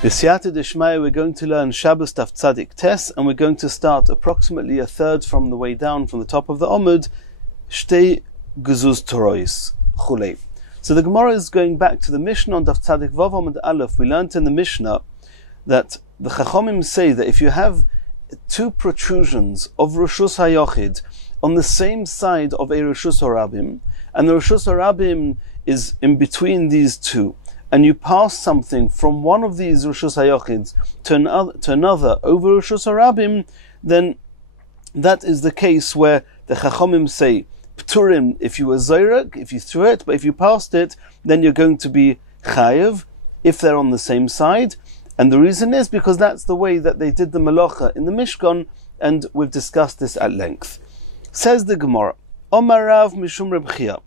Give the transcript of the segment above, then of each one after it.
B'siyata d'shmaya, we're going to learn Shabbos Daf Tzadik Tes, and we're going to start approximately a third from the way down, from the top of the Omud, Shtei Gezuz Torois, Chulei. So the Gemara is going back to the Mishnah on Daf Tzadik Vav Omud Aleph. We learned in the Mishnah that the Chachomim say that if you have two protrusions of Rishus HaYochid on the same side of a Rishus HaRabim, and the Rishus HaRabim is in between these two, and you pass something from one of these Rishus HaYochids to another over Rishus HaRabim, then that is the case where the Chachomim say, Pturim, if you were Zayrek, if you threw it, but if you passed it, then you're going to be Chayev, if they're on the same side. And the reason is because that's the way that they did the Melacha in the Mishkan, and we've discussed this at length. Says the Gemara, Omar Rav Mishum Reb Chia,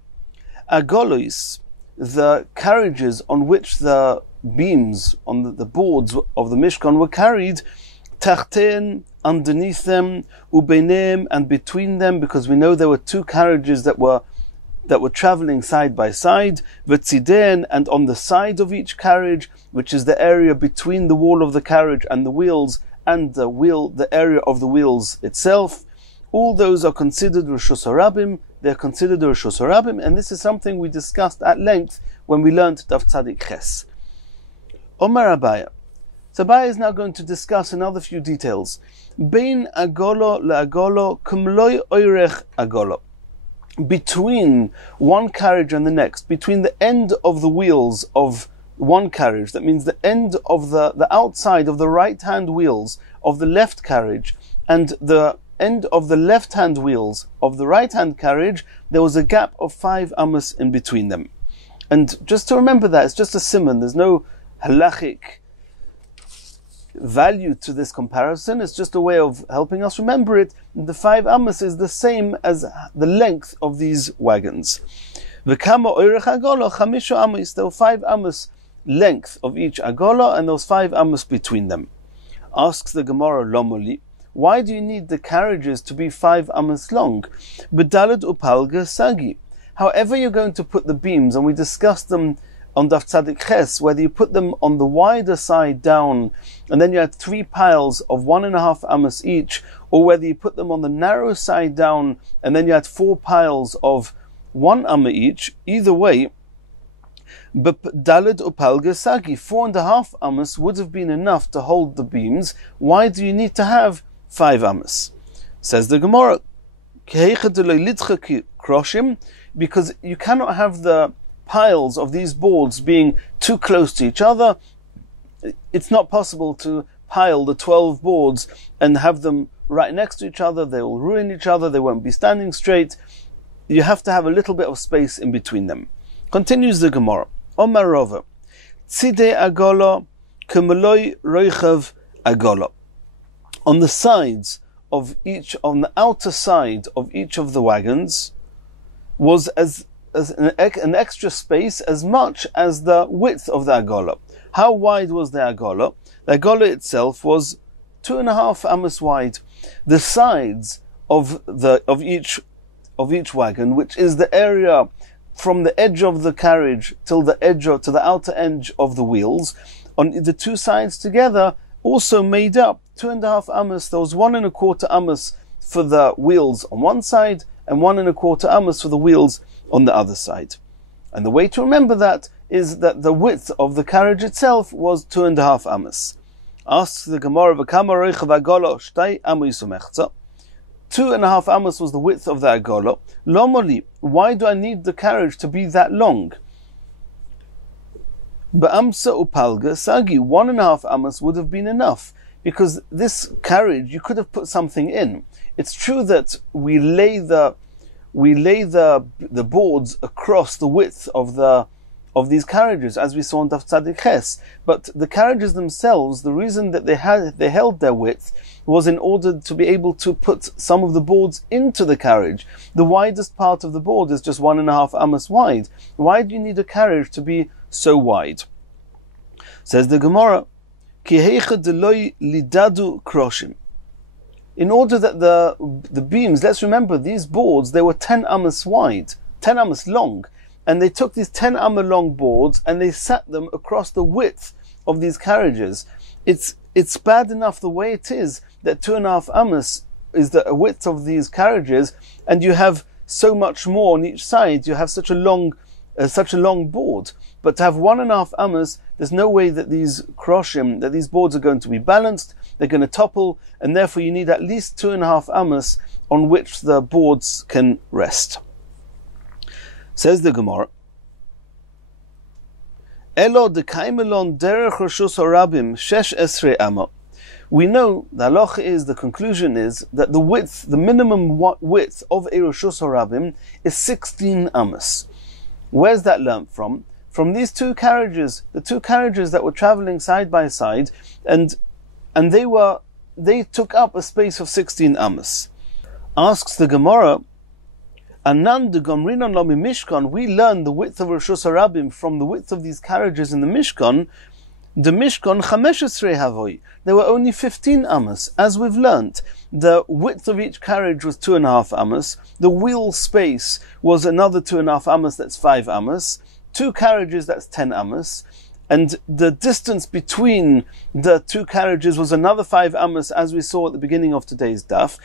Agolois, the carriages on which the beams on the boards of the Mishkan were carried, Tachten, underneath them, Ubenem, and between them, because we know there were two carriages that were traveling side by side, V'tziden, and on the side of each carriage, which is the area between the wall of the carriage and the wheels, and the area of the wheels itself. All those are considered Rishus HaRabim. They're considered Rishus HaRabim, and this is something we discussed at length when we learned Daf Tzadik Ches. Omar Abaya. So Abaya is now going to discuss another few details. Bein agolo le'agolo kumloi oirech agolo. Between one carriage and the next, between the end of the wheels of one carriage, that means the end of the outside of the right-hand wheels of the left carriage, and the end of the left-hand wheels of the right-hand carriage, there was a gap of 5 amos in between them. And just to remember that, it's just a simon, there's no halachic value to this comparison, it's just a way of helping us remember it. The 5 amos is the same as the length of these wagons. V'kama oirech agolo, 5 amos, there were 5 amos length of each agolo, and there was 5 amos between them. Asks the Gemara, Lomoli, why do you need the carriages to be 5 amos long? B'dalad upalga sagi. However you're going to put the beams, and we discussed them on Daf Tzadik Ches, whether you put them on the wider side down, and then you had 3 piles of 1.5 amos each, or whether you put them on the narrow side down, and then you had 4 piles of 1 amma each. Either way, Daled upalga sagi, 4.5 amos would have been enough to hold the beams. Why do you need to have 5 amos? Says the Gemara, because you cannot have the piles of these boards being too close to each other. It's not possible to pile the 12 boards and have them right next to each other. They will ruin each other. They won't be standing straight. You have to have a little bit of space in between them. Continues the Gemara. Omar Rova, Tzide agolo kemeloi roichav agolo. On the sides of each, on the outer side of each of the wagons, was as an extra space as much as the width of the agolo. How wide was the agolo? The agolo itself was 2.5 amos wide. The sides of each wagon, which is the area from the edge of the carriage till the outer edge of the wheels, on the two sides together, also made up 2.5 amos. There was 1.25 amos for the wheels on one side, and 1.25 amos for the wheels on the other side. And the way to remember that is that the width of the carriage itself was 2.5 amos. Asks the Gemara, 2.5 amos was the width of the agolo. Lomoli, why do I need the carriage to be that long? Ba'amsa upalga sagi, 1.5 amos would have been enough, because this carriage you could have put something in. It's true that we lay the boards across the width of these carriages, as we saw in Daf Tzadik Ches. But the carriages themselves, the reason that they held their width was in order to be able to put some of the boards into the carriage. The widest part of the board is just 1.5 amos wide. Why do you need a carriage to be so wide? Says the Gemara, Ki heicha deloi lidadu kroshim. In order that the beams, let's remember these boards, they were 10 amos wide, 10 amos long, and they took these 10 amma long boards and they sat them across the width of these carriages. It's bad enough the way it is that 2.5 amos is the width of these carriages, and you have so much more on each side. You have such a long board. But to have 1.5 amos, there's no way that these kroshim, that these boards are going to be balanced. They're going to topple, and therefore you need at least 2.5 amos on which the boards can rest. Says the Gemara, Elo dekaimelon derech reshus harabim shesh esrei amma. We know the halacha is, the conclusion is, that the minimum width of a reshus harabim is 16 amos. Where's that learnt from? From these two carriages, the two carriages that were traveling side by side, and they took up a space of 16 amos. Asks the Gemara, Anan de Gomrinon lo Mishkan, we learn the width of Reshus Harabim from the width of these carriages in the Mishkan. The Mishkan 15 havoi. There were only 15 amos. As we've learnt, the width of each carriage was 2.5 amos. The wheel space was another 2.5 amos, that's 5 amos. Two carriages, that's 10 amos. And the distance between the two carriages was another 5 amos, as we saw at the beginning of today's daf.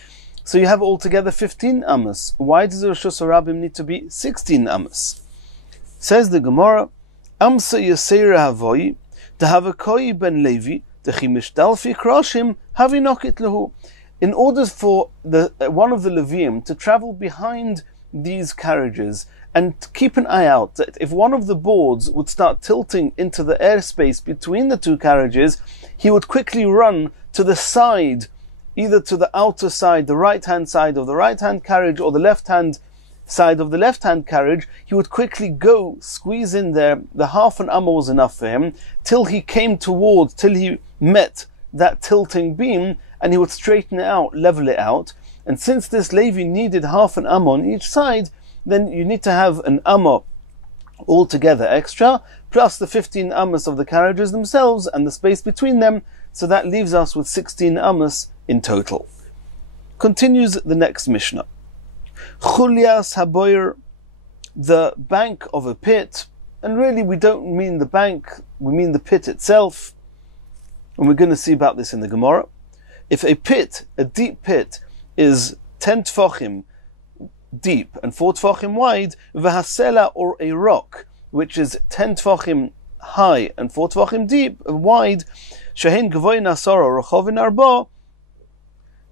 So you have altogether 15 amos. Why does the Reshus Harabim need to be 16 amos? Says the Gemara, Amsa Yaseira Havoi, Dehavakoi ben Levi, Dechimishtalfi Kroshim, Havinokit Lehu. In order for one of the Leviim to travel behind these carriages and keep an eye out that if one of the boards would start tilting into the airspace between the two carriages, he would quickly run to the side, either to the outer side, the right-hand side of the right-hand carriage, or the left-hand side of the left-hand carriage. He would quickly go, squeeze in there. The half an amma was enough for him, till he met that tilting beam, and he would straighten it out, level it out. And since this Levi needed half an amma on each side, then you need to have an amma altogether extra, plus the 15 amos of the carriages themselves and the space between them. So that leaves us with 16 amos in total. Continues the next Mishnah. Chulias haboyer, the bank of a pit, and really we don't mean the bank, we mean the pit itself, and we're going to see about this in the Gemara. If a pit, a deep pit, is 10 tfachim deep and 4 tfachim wide, v'hasela, or a rock, which is 10 tfachim high and 4 tfachim deep, wide, shehin gavoy nasara rechovin arba,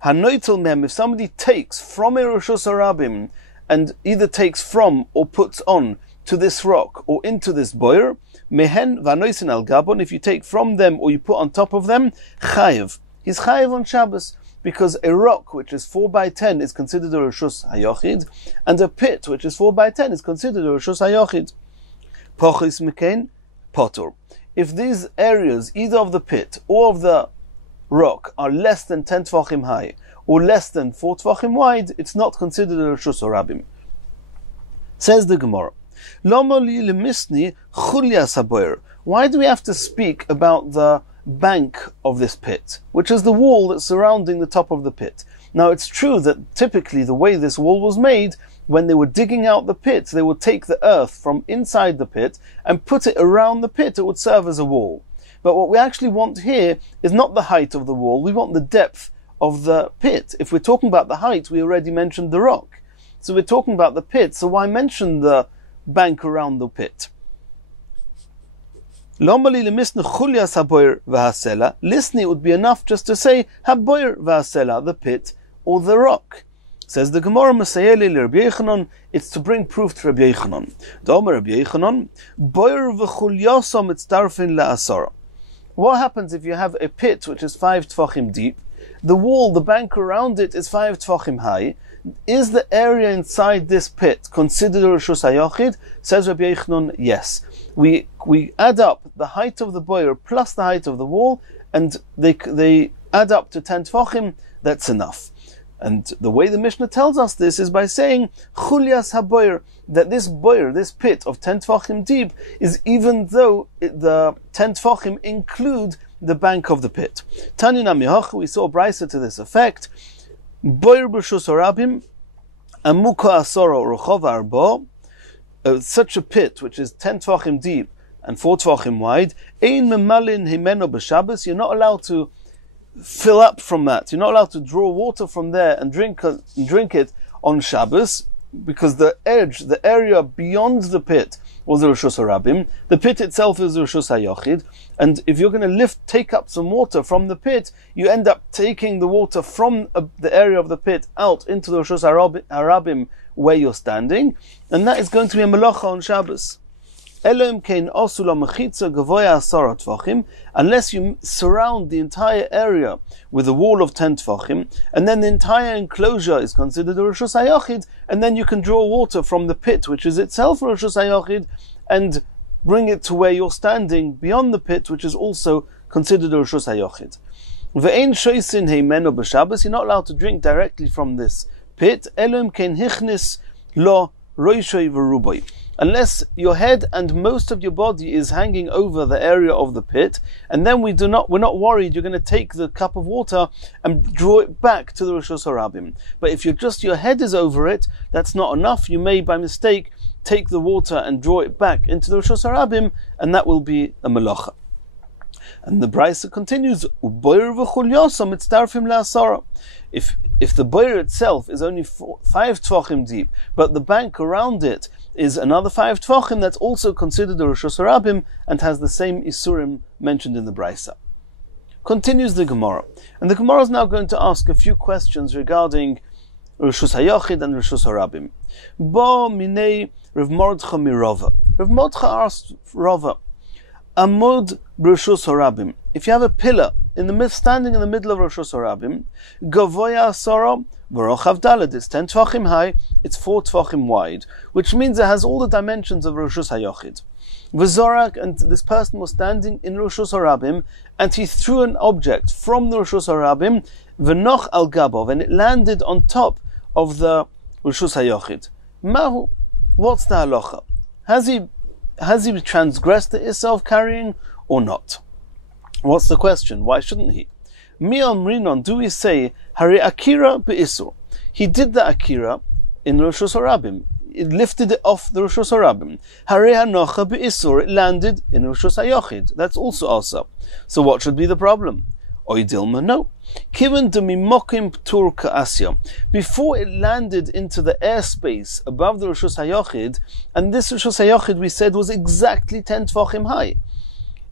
hanoitel mem, if somebody takes from a Reshus Harabim and either takes from or puts on to this rock or into this boyer, mehen vanoisen al gabon, if you take from them or you put on top of them, chayev. He's chayev on Shabbos, because a rock which is 4 by 10 is considered a Reshus Hayochid, and a pit which is 4 by 10 is considered a Reshus Hayochid. Pochis mekain potor. If these areas, either of the pit or of the rock, are less than 10 tfachim high or less than 4 tfachim wide, it's not considered a Reshus Harabim. Says the Gemara, Lomo li lemisni chulias haboyer. Why do we have to speak about the bank of this pit, which is the wall that's surrounding the top of the pit? Now it's true that typically the way this wall was made, when they were digging out the pit, they would take the earth from inside the pit and put it around the pit. It would serve as a wall. But what we actually want here is not the height of the wall, we want the depth of the pit. If we're talking about the height, we already mentioned the rock. So we're talking about the pit, so why mention the bank around the pit? Listening would be enough just to say haboyer v'hasela, the pit or the rock. Says the Gemara, it's to bring proof to Rabbi Yochanan. What happens if you have a pit which is 5 tfachim deep, the wall, the bank around it is 5 tfachim high? Is the area inside this pit considered a Reshus Hayochid? Says Rabbi Yochanan, yes. We add up the height of the boyer plus the height of the wall, and they add up to 10 tfachim. That's enough. And the way the Mishnah tells us this is by saying chulias haboyer, that this boyer, this pit of 10 tfachim deep, is even though the 10 tfachim include the bank of the pit. Tanina mihoch, we saw a brisa to this effect. Boyer b'Reshus Harabim, amuka asoro rechov arba, such a pit which is 10 tfachim deep and 4 tvachim wide, ein memalin himeno b'Shabbos, you're not allowed to fill up from that. You're not allowed to draw water from there and drink it on Shabbos, because the area beyond the pit was the Reshus HaRabim. The pit itself is the Reshus HaYochid, and if you're going to take up some water from the pit, you end up taking the water from the area of the pit out into the Reshus HaRabim where you're standing, and that is going to be a melacha on Shabbos. Unless you surround the entire area with a wall of 10 tvachim, and then the entire enclosure is considered a Reshus HaYochid, and then you can draw water from the pit, which is itself a Reshus HaYochid, and bring it to where you're standing beyond the pit, which is also considered a Reshus HaYochid. You're not allowed to drink directly from this pit, unless your head and most of your body is hanging over the area of the pit, and then we're not worried you're going to take the cup of water and draw it back to the Reshus HaRabim. But if your head is over it, that's not enough. You may by mistake take the water and draw it back into the Reshus HaRabim, and that will be a melacha. And the Brisa continues, if the boir itself is only 5 tvachim deep, but the bank around it is another 5 tvachim, that's also considered a Reshus HaRabim and has the same isurim mentioned in the Brisa. Continues the Gemara, and the Gemara is now going to ask a few questions regarding Reshus HaYochid and Reshus HaRabim. Bo minei Rav Mordcha mirova. Rav Mordcha asked Rava, Amod b'Reshus HaRabim. If you have a pillar standing in the middle of Reshus HaRabim, Gavoya Asara V'rochav Daled, it's 10 tvachim high, it's 4 tvachim wide, which means it has all the dimensions of Reshus HaYochid. V'zorak, and this person was standing in Reshus HaRabim, and he threw an object from the Reshus HaRabim, V'noch al Gabov, and it landed on top of the Reshus HaYochid. Mahu, what's the halacha? Has he transgressed the issa of carrying or not? What's the question? Why shouldn't he? Mi omrinon, do we say, Hari Akira be'isur? He did the Akira in Reshus HaRabim. It lifted it off the Reshus HaRabim. Hari Hanocha be'isur, it landed in Reshus HaYochid. That's also asa. So what should be the problem? Oidilma, no. Kiven demimokim ptur ka'asya. Before it landed into the airspace above the Reshus HaYochid, and this Reshus HaYochid we said was exactly 10 tvachim high.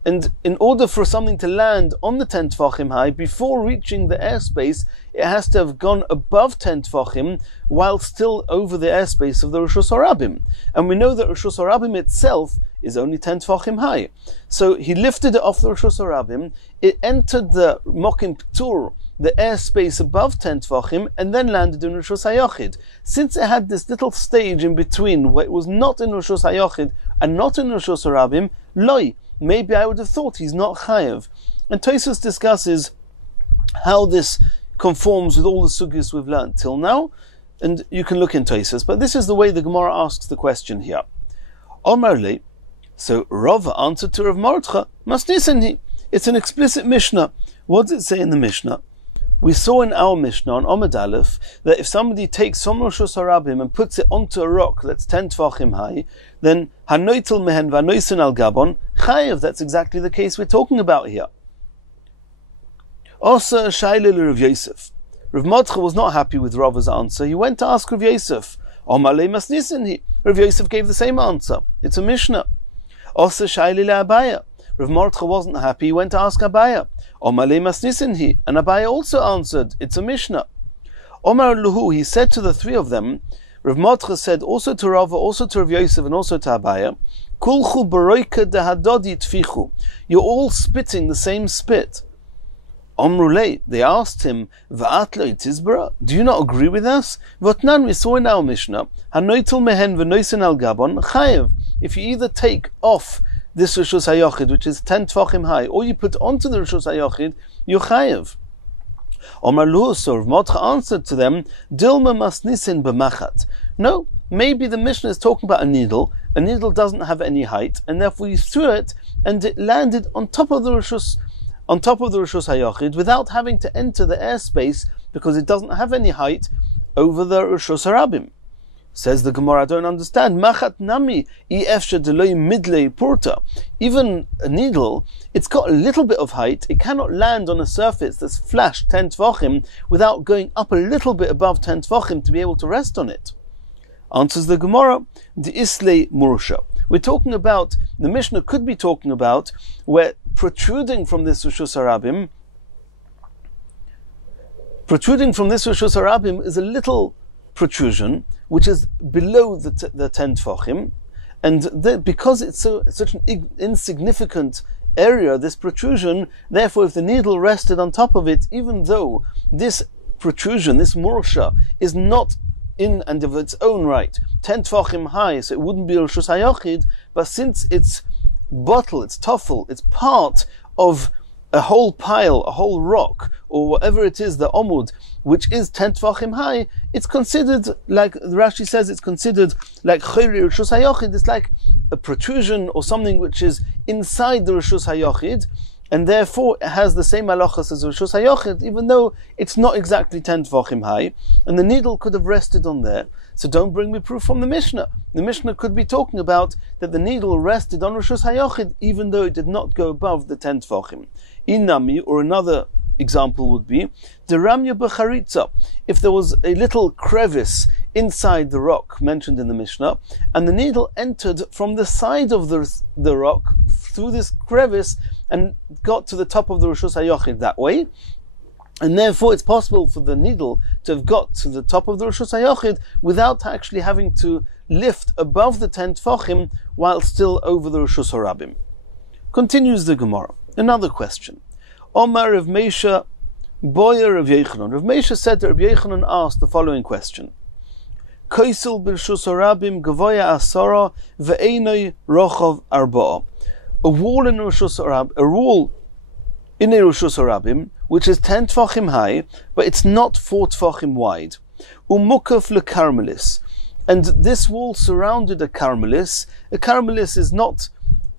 And in order for something to land on the 10 tvachim high, before reaching the airspace, it has to have gone above 10 tvachim, while still over the airspace of the Reshus HaRabim. And we know that Reshus HaRabim itself is only 10 tvachim high. So he lifted it off the Reshus HaRabim, it entered the Mokim Ptur, the airspace above 10 tvachim, and then landed in Reshus HaYochid. Since it had this little stage in between, where it was not in Reshus HaYochid and not in Reshus HaRabim, loi, maybe I would have thought he's not chayav. And Tosfos discusses how this conforms with all the sugyas we've learned till now, and you can look in Tosfos, but this is the way the Gemara asks the question here. Omarli, so Rava answered to Rav Mordcha, Masnisenhi. It's an explicit Mishnah. What does it say in the Mishnah? We saw in our Mishnah on Omid Aleph that if somebody takes from Reshus HaRabim and puts it onto a rock that's 10 tvachim high, then hanoitel mehen vanoisen al gabon chayev. That's exactly the case we're talking about here. Osa shayle Rav Yosef. Rav Mordcha was not happy with Rava's answer. He went to ask Rav Yosef. Omalei masnisenhi. Rav Yosef gave the same answer. It's a Mishnah. Osa shayle Abaya. Rav Mordcha wasn't happy. He went to ask Abaya. Omalei masnisenhi. And Abaya also answered. It's a Mishnah. Omar Luhu, he said to the three of them, Rav Mordcha said also to Rava, also to Rav Yosef, and also to Abaya, Kulchu baroika dehadodi tfichu. You're all spitting the same spit. Omrulei, they asked him, Va'atlo itizbara, do you not agree with us? Votnan, we saw in our Mishnah, Hanoitel mehen v'noisen al gabon, chayev. If you either take off this Reshus HaYochid, which is 10 tvachim high, or you put onto the Reshus HaYochid, you're chayev. Omar Luhu, so Rav Mordcha answered to them, Dilma masnisin b'machat. No, maybe the Mishnah is talking about a needle. A needle doesn't have any height, and therefore you threw it, and it landed on top of the Reshus HaYochid without having to enter the airspace, because it doesn't have any height over the Reshus HaRabim. Says the Gemara, I don't understand. Machat nami efshe deloi midlei purta. Even a needle, it's got a little bit of height. It cannot land on a surface that's flash 10 tvachim without going up a little bit above 10 tvachim to be able to rest on it. Answers the Gemara, the islei murusha. We're talking about, the Mishnah could be talking about, where protruding from this Rishus Harabim is a little protrusion, which is below the 10 tfachim, and because it's such an insignificant area, this protrusion, therefore if the needle rested on top of it, even though this protrusion, this mursha, is not in and of its own right 10 tfachim high, so it wouldn't be Rishus HaYochid, but since it's bottle, it's tuffle, it's part of a whole pile, a whole rock, or whatever it is, the omud, which is 10 tvachim high, it's considered, like Rashi says, it's considered like chayri Rishus HaYochid. It's like a protrusion or something which is inside the Rishus HaYochid, and therefore it has the same halachas as Rishus HaYochid, even though it's not exactly 10 tvachim high, and the needle could have rested on there. So don't bring me proof from the Mishnah. The Mishnah could be talking about that the needle rested on Rishus HaYochid, even though it did not go above the 10 tvachim. Inami, or another example would be the ramya b'charitza. If there was a little crevice inside the rock mentioned in the Mishnah, and the needle entered from the side of the rock through this crevice and got to the top of the Rishus HaYochid that way, and therefore it's possible for the needle to have got to the top of the Rishus HaYochid without actually having to lift above the 10 tfachim while still over the Rishus Harabim. Continues the Gemara. Another question. Omar Rav Meisha, Boyer Rav Yechanan. Rav Meisha said that Rav Yechanan asked the following question. Koisel b'Rishus Harabim gavoya asara ve'einoi rochov arba'a. A wall in a Rishus Harabim, which is 10 tfachim high, but it's not 4 tfachim wide. Umukaf lekarmelis. And this wall surrounded a karmelis. A karmelis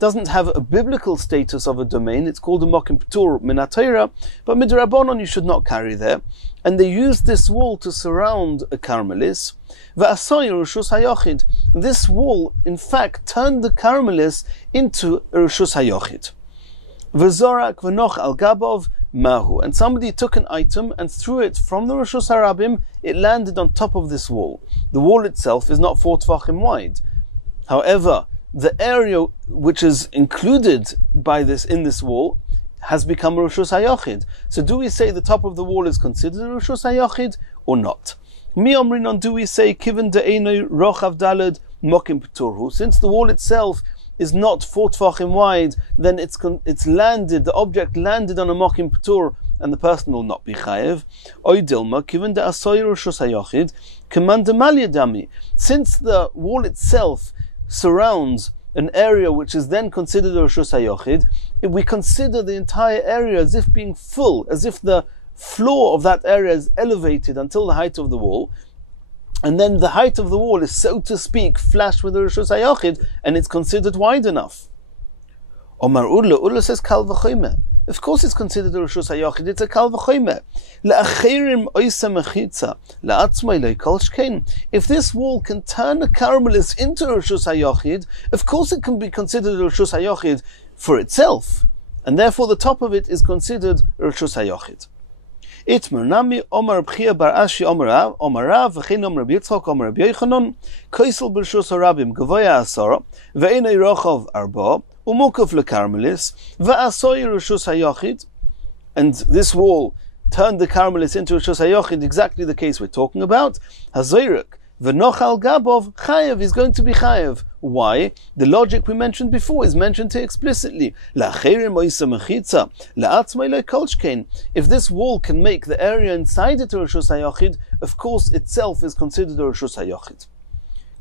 doesn't have a biblical status of a domain. It's called a mokim p'tur min ha'Torah, but midrabanon you should not carry there. And they used this wall to surround a karmelis. V'asoi Rishus HaYochid. This wall, in fact, turned the karmelis into a Rishus HaYochid. V'zorak v'noch al gabov mahu. And somebody took an item and threw it from the Rishus Harabim. It landed on top of this wall. The wall itself is not 4 tvachim wide. However, the area which is included in this wall has become Rishus HaYochid. So do we say the top of the wall is considered Rishus HaYochid or not? Mi omrinon, do we say kiven de'enoi rochav daled mokim p'turhu? Since the wall itself is not 4 tvachim wide, then it's landed, the object landed on a mokim p'tur, and the person will not be chayev. Oy dilma kiven de'asoi Rishus HaYochid keman demalya dami. Since the wall itself surrounds an area which is then considered a Rishus HaYochid, if we consider the entire area as if being full, as if the floor of that area is elevated until the height of the wall, and then the height of the wall is, so to speak, flashed with the Rishus HaYochid, and it's considered wide enough. Omar Ulla says kal v'chomer. Of course it's considered a Rishus HaYochid, it's a kal v'chomer. La'achirim oisa mechitza, la'atzmai lo kol shkein. If this wall can turn a karmelis into a Rishus HaYochid, of course it can be considered a Rishus HaYochid for itself, and therefore the top of it is considered a Rishus HaYochid. Itmer nami Omar B'chia bar Ashi Omar Rav v'chein Omar Yitzchak Omar Yechanan koisel b'Rishus Harabim gavoya asara ve'enei rochav arba umukaf lekarmelis va'asoi Rishus HaYochid. And this wall turned the karmelis into Rishus HaYochid, exactly the case we're talking about. Hazoyrek v'nochal gabov chayev is going to be chayev. Why? The logic we mentioned before is mentioned here explicitly. If this wall can make the area inside it a Rishus HaYochid, of course itself is considered a Rishus HaYochid.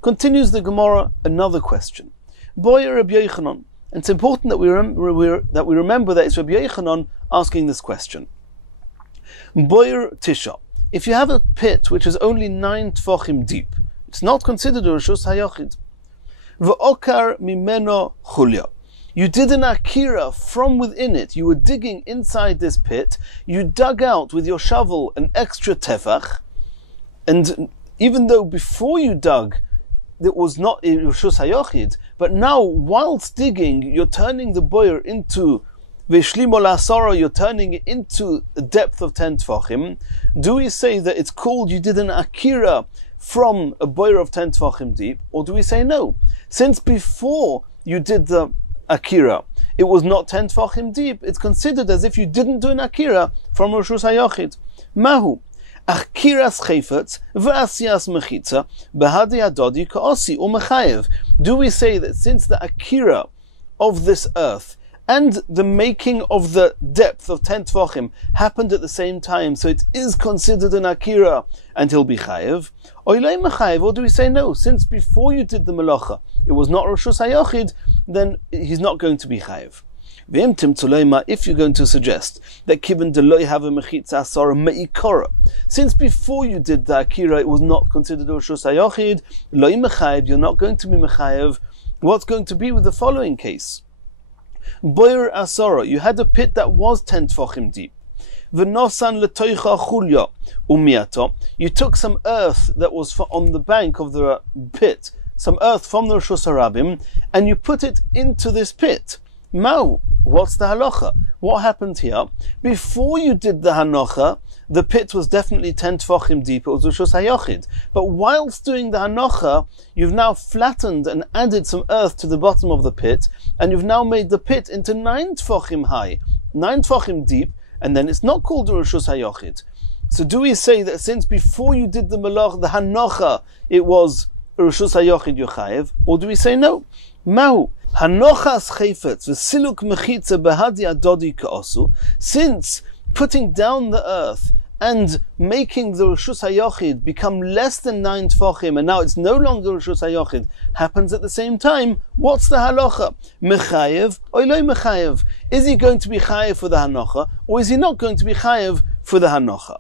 Continues the Gemara, another question. Boyer Rabbi Yechanan. And it's important that we remember that it's Rabbi Yechanan asking this question. Boyer Tisha. If you have a pit which is only 9 tfachim deep, it's not considered a Rishus HaYochid. V'okar mimeno chulya. You did an akira from within it. You were digging inside this pit. You dug out with your shovel an extra tefach, and even though before you dug, it was not in Rishus HaYochid, but now, whilst digging, you're turning the boyer into V'shlimo la'asara, you're turning it into a depth of 10 tefachim. Do we say that it's called you did an akira from a boyer of 10 tefachim deep, or do we say no? Since before you did the akira, it was not 10 tefachim deep, it's considered as if you didn't do an akira from Rishus HaYochid. Mahu Akiras chayfetz v'asiyas mechitza behadi adodi ka'osi u'mechayev. Do we say that since the akira of this earth and the making of the depth of 10 tefachim happened at the same time, so it is considered an akira and he'll be chayev? Or do we say no, since before you did the melacha it was not Rishus HaYochid, then he's not going to be chayev? If you're going to suggest that given the loy have a mechitza asara meikora, since before you did the akira it was not considered Rishus HaYochid, loy mechayev, you're not going to be mechayev. What's going to be with the following case? Boyer asara, you had a pit that was 10 tefachim deep. V'nosan letoicha chulya umiato, you took some earth that was on the bank of the pit, some earth from the Rishus HaRabim, and you put it into this pit. Mau, what's the halacha? What happened here? Before you did the hanocha, the pit was definitely 10 tefachim deep, it was Rishus HaYochid. But whilst doing the hanocha, you've now flattened and added some earth to the bottom of the pit, and you've now made the pit into 9 tefachim high, 9 tefachim deep, and then it's not called Rishus HaYochid. So do we say that since before you did the melach, the hanocha, it was Rishus HaYochid Yochayev, or do we say no? Mau. Hanochas chayfetz v'siluk mechitza behadi adodi ka'osu, since putting down the earth and making the Rishus HaYochid become less than 9 tefachim, and now it's no longer Rishus HaYochid, happens at the same time, what's the halacha? Mechayev or lo mechayev? Is he going to be chayev for the hanocha, or is he not going to be chayev for the hanocha?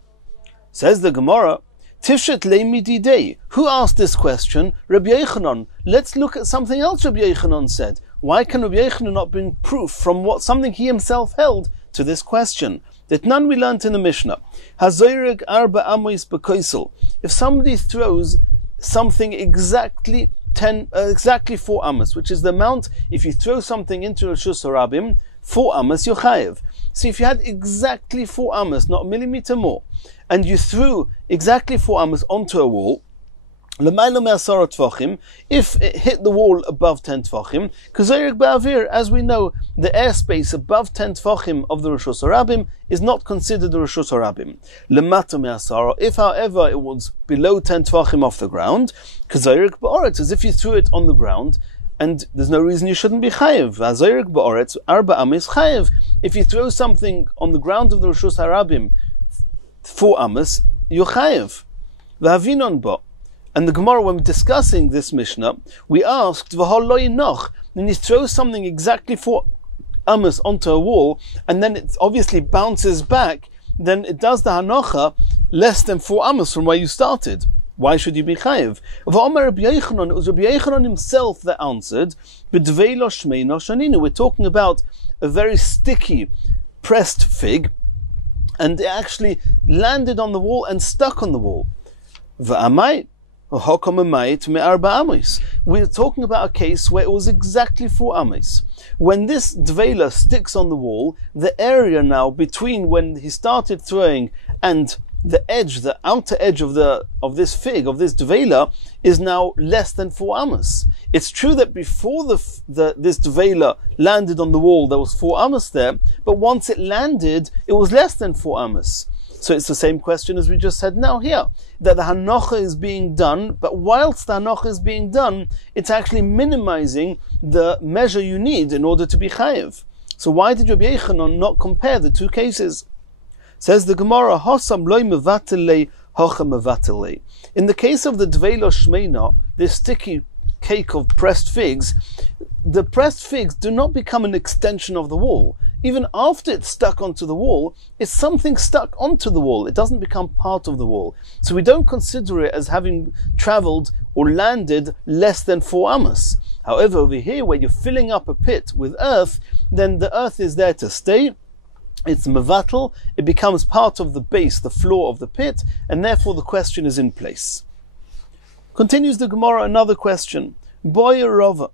Says the Gemara, Tifshet le'mididei. Who asked this question? Rabbi Yochanan. Let's look at something else Rabbi Yochanan said. Why can Rabbi Yochanan not bring proof from something he himself held to this question? That none we learnt in the Mishnah. Hazoyreg arba amois bekoisel. If somebody throws something exactly 4 amos, which is the amount, if you throw something into Rishus HaRabim, 4 amos you're chayev. So if you had exactly 4 amos, not a millimeter more, and you threw exactly 4 amos onto a wall, if it hit the wall above 10 tefachim, as we know, the airspace above 10 tefachim of the Rishus HaRabim is not considered the Rishus HaRabim. If, however, it was below 10 tefachim off the ground, as if you threw it on the ground, and there's no reason you shouldn't be chayev. If you throw something on the ground of the Rishus HaRabim 4 amos, you're chayev. And the Gemara, when discussing this Mishnah, we asked, when you throw something exactly 4 amos onto a wall, and then it obviously bounces back, then it does the hanocha less than 4 amos from where you started. Why should you be chayev? It was Rabbi Yochanan himself that answered, we're talking about a very sticky, pressed fig, and it actually landed on the wall and stuck on the wall. We're talking about a case where it was exactly 4 amos. When this dvela sticks on the wall, the area now between when he started throwing and the edge, the outer edge of this fig, of this dvela, is now less than 4 amos. It's true that before this dvela landed on the wall, there was 4 amos there, but once it landed, it was less than 4 amos. So it's the same question as we just said now here, that the hanocha is being done, but whilst the hanocha is being done, it's actually minimizing the measure you need in order to be chayev. So why did Rabbi Yochanan not compare the two cases? Says the Gemara, Hosam loy mevatel hocha mevatel. In the case of the dvelo shmeina, this sticky cake of pressed figs, the pressed figs do not become an extension of the wall. Even after it's stuck onto the wall, it's something stuck onto the wall. It doesn't become part of the wall. So we don't consider it as having traveled or landed less than 4 amos. However, over here, where you're filling up a pit with earth, then the earth is there to stay. It's mevatel. It becomes part of the base, the floor of the pit, and therefore the question is in place. Continues the Gemara, another question. Boya Rova,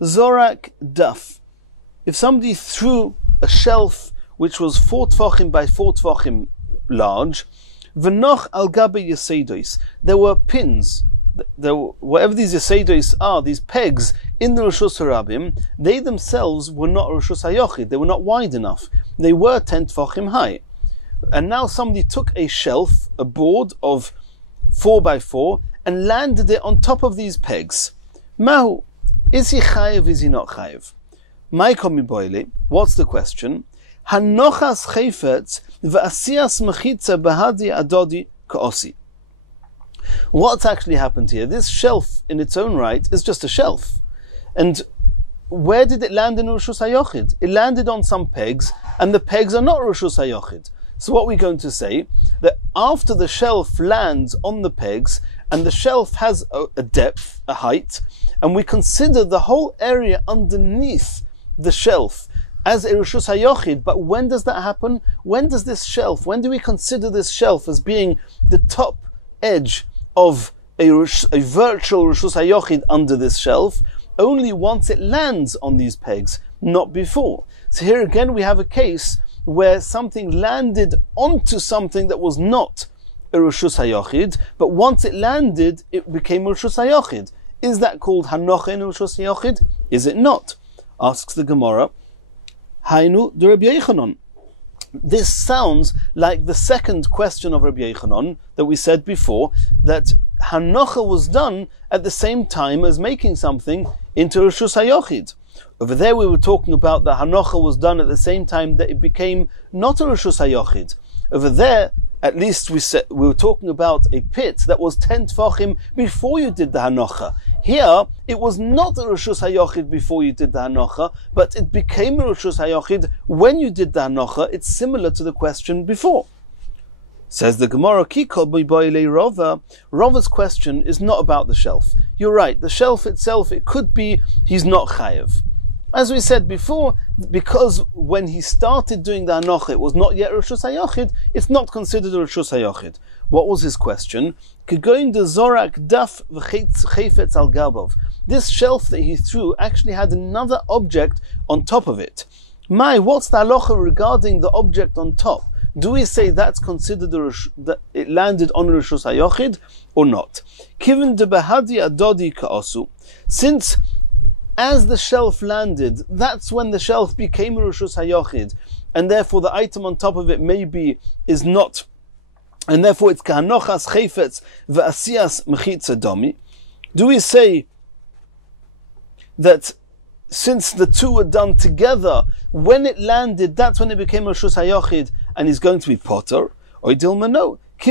Zorak Daf. If somebody threw a shelf which was 4 tfachim by 4 tfachim large, v'noch al gabe yesedos, there were pins, whatever these yesedos are, these pegs in the Rishus Harabim, they themselves were not Rishus HaYochid, they were not wide enough. They were 10 tfachim high. And now somebody took a shelf, a board of 4 by 4, and landed it on top of these pegs. Mahu, is he chayiv, is he not chayiv? What's the question? Hanochas chayfetz v'asiyas mechitza behadi adodi ka'osi. What's actually happened here? This shelf in its own right is just a shelf. And where did it land in Rishus HaYochid? It landed on some pegs, and the pegs are not Rishus HaYochid. So what we're going to say, that after the shelf lands on the pegs, and the shelf has a depth, a height, and we consider the whole area underneath the shelf as a Rishus HaYochid, but when does that happen? When do we consider this shelf as being the top edge of a virtual Rishus HaYochid under this shelf? Only once it lands on these pegs, not before. So here again we have a case where something landed onto something that was not a Rishus HaYochid, but once it landed, it became Rishus HaYochid. Is that called Hanocha in Rishus HaYochid? Is it not? Asks the Gemara, Hainu de Rabbi Yochanan. This sounds like the second question of Rabbi Yochanan that we said before, that Hanocha was done at the same time as making something into Rishus HaYochid. Over there we were talking about the Hanocha was done at the same time that it became not a Rishus HaYochid. Over there, at least we were talking about a pit that was 10 tfachim before you did the Hanocha. Here, it was not a Rishus HaYochid before you did the Hanocha, but it became a Rishus HaYochid when you did the Hanocha. It's similar to the question before. Says the Gemara, Rova's question is not about the shelf. You're right, the shelf itself, it could be he's not chayev. As we said before, because when he started doing the Hanocha, it was not yet Rishus HaYochid, it's not considered a Rishus HaYochid. What was his question? This shelf that he threw actually had another object on top of it. What's the halacha regarding the object on top? Do we say that's considered that it landed on Rishus HaYochid or not? Since as the shelf landed, that's when the shelf became a Rishus HaYochid, and therefore the item on top of it maybe is not, and therefore it's kahanochas chayfetz v'asiyas mechitza domi. Do we say that since the two were done together, when it landed, that's when it became a Rishus HaYochid, and he's going to be potter? Or dilma no. It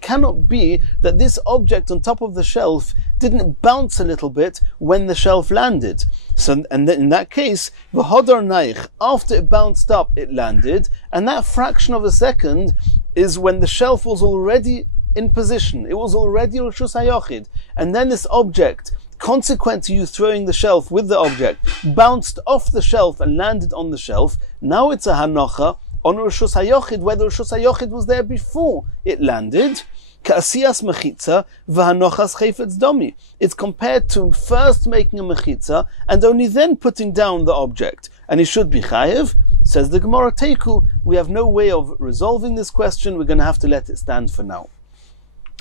cannot be that this object on top of the shelf didn't bounce a little bit when the shelf landed. So, and then in that case, after it bounced up, it landed, and that fraction of a second is when the shelf was already in position. It was already Rishus HaYochid, and then this object, consequent to you throwing the shelf with the object, bounced off the shelf and landed on the shelf. Now it's a Hanocha on Rishus HaYochid, where the Rishus HaYochid was there before it landed. Ka'asiyas mechitza v'hanochas chayfetz domi. It's compared to first making a mechitza and only then putting down the object. And it should be chayev. Says the Gemara Teiku, we have no way of resolving this question. We're going to have to let it stand for now.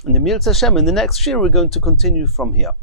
And the Mir Hashem, in the next year, we're going to continue from here.